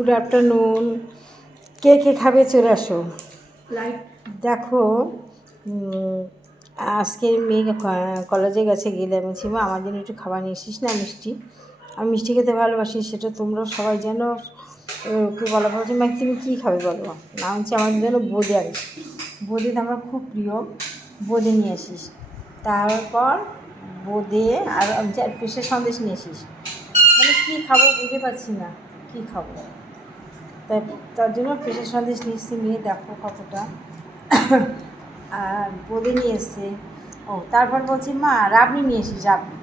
Good afternoon. কে কে খাবে চলে আসো। দেখো আজকে মেয়ে কলেজে গেছে, গেলে আমি বলছি মা আমার জন্য একটু খাবার নিয়ে এসিস না, মিষ্টি। আমি মিষ্টি খেতে ভালোবাসি, সেটা তোমরাও সবাই যেন ওকে বলা বলছি মা তুমি কী খাবে বলো না, হচ্ছে আমার জন্য বোঁদে আনিস, বোঁদে তো আমার খুব প্রিয়, বোঁদে নিয়ে আসিস। তারপর বোঁদে আর পেশার সন্দেশ নিয়ে আসিস। মানে কী খাবো বুঝে পাচ্ছি না কী খাবো, তাই তার জন্য পেশার সন্দেশ নিচ্ছি, নিয়ে দেখো কতটা। আর বোঁদে নিয়ে এসছে। ও তারপর বলছি মা রাবড়ি নিয়ে এসিস, রাবড়ি।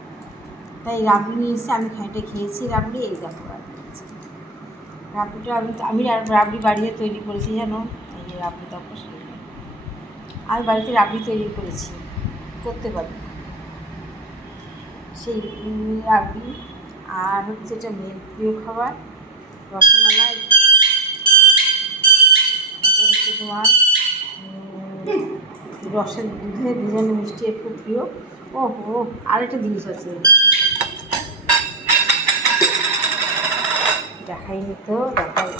তাই রাবড়ি নিয়ে এসে আমি খানিকটা খেয়েছি রাবড়ি। এই দেখো রাবড়িটা আমি রাবড়ি বাড়িতে তৈরি করেছি জানো, এই যে রাবড়ি দেখো, আমি বাড়িতে রাবড়ি তৈরি করেছি, করতে পারি সেই রাবড়ি। আর হচ্ছে এটা মেয়ের প্রিয় খাবার রসমালাই, এটা হচ্ছে তোমার রসের দুধে ভিজানো মিষ্টি খুব প্রিয়। ও আরেকটা জিনিস আছে দেখাইনি তো, দেখাই।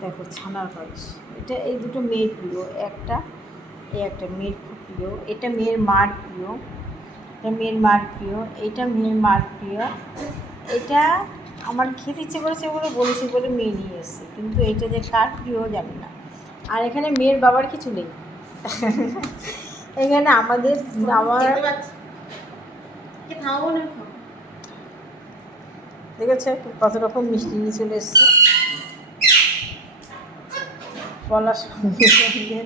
দেখো ছানার পায়েস, এটা এই দুটো মেয়ের প্রিয়, একটা মেয়ের খুব প্রিয়, এটা মেয়ের মার প্রিয়, এটা মেয়ের মার প্রিয়, এটা মেয়ের মার প্রিয়। এটা আমার খেতে ইচ্ছে করেছে বলে বলেছি বলে মেয়ে নিয়ে এসছে, কিন্তু এটা যে কার প্রিয় জানি না। আর এখানে মেয়ের বাবার কিছু নেই, এখানে আমার দেখেছে কত রকম মিষ্টি নিয়ে চলে এসছে, বলার সঙ্গে সঙ্গে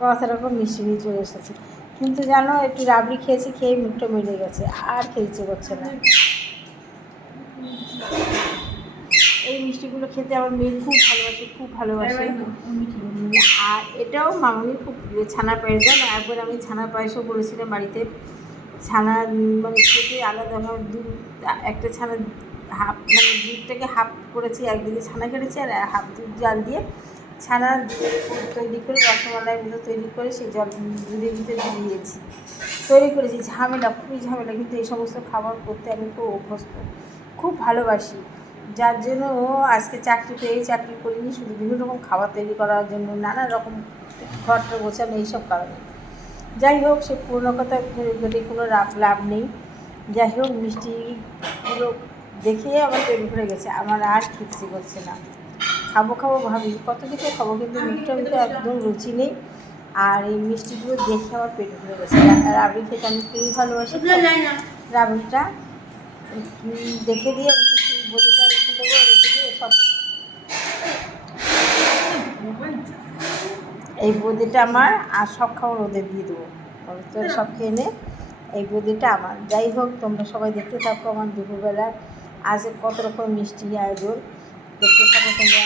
কত রকম মিষ্টি নিয়ে চলে এসেছে। কিন্তু জানো একটু রাবড়ি খেয়েছি, খেয়ে মুখটা মেলে গেছে, আর খেতে ইচ্ছে করছে না। এই মিষ্টিগুলো খেতে আমার মেয়ে খুব ভালোবাসে। আর এটাও মামামি খুব প্রিয়, ছানার পায়েস। জানো একবার আমি ছানার পায়েসও করেছিলাম বাড়িতে। ছানা মানে কেটে আলাদাভাবে দুধ, একটা ছানা হাফ মানে দুধটাকে হাফ করেছি, একদিকে ছানা কেটেছি আর হাফ দুধ জাল দিয়ে ছানা তৈরি করে রসমালাইয়ের মতো তৈরি করে সেই জল দুধের ভিতরে দিয়েছি, তৈরি করেছি। ঝামেলা, খুবই ঝামেলা, কিন্তু এই সমস্ত খাবার করতে আমি খুব অভ্যস্ত, খুব ভালোবাসি। যার জন্য আজকে চাকরি করিনি, শুধু বিভিন্ন রকম খাবার তৈরি করার জন্য, নানা রকম ঘরটা গোছানো, এইসব কারণে। যাই হোক, সে পুরোনো কথা ঘটে কোনো লাভ নেই। যাই হোক, মিষ্টিগুলো দেখে আমার পেট ভরে গেছে, আমার আর খেতে করছে না। খাবো ভাবি কত কিছু খাবো, কিন্তু মুখটার ভিতরে একদম রুচি নেই। আর এই মিষ্টিগুলো দেখে আমার পেট ভরে গেছে। রাবড়ি খেতে আমি খুবই ভালোবাসি, রাবড়িটা দেখে দিয়ে বোঁদেটা রেখে দেবো, রেখে দিয়ে সব এই বোঁদেটা আমার, আর সব খাবার ওদের দিয়ে দেবো, তো সব খেয়ে নে। এই বোঁদেটা আমার। যাই হোক, তোমরা সবাই দেখতে থাকো আমার দুপুরবেলা আজ কত রকম মিষ্টি আয়োজন, দেখতে থাকো তোমরা।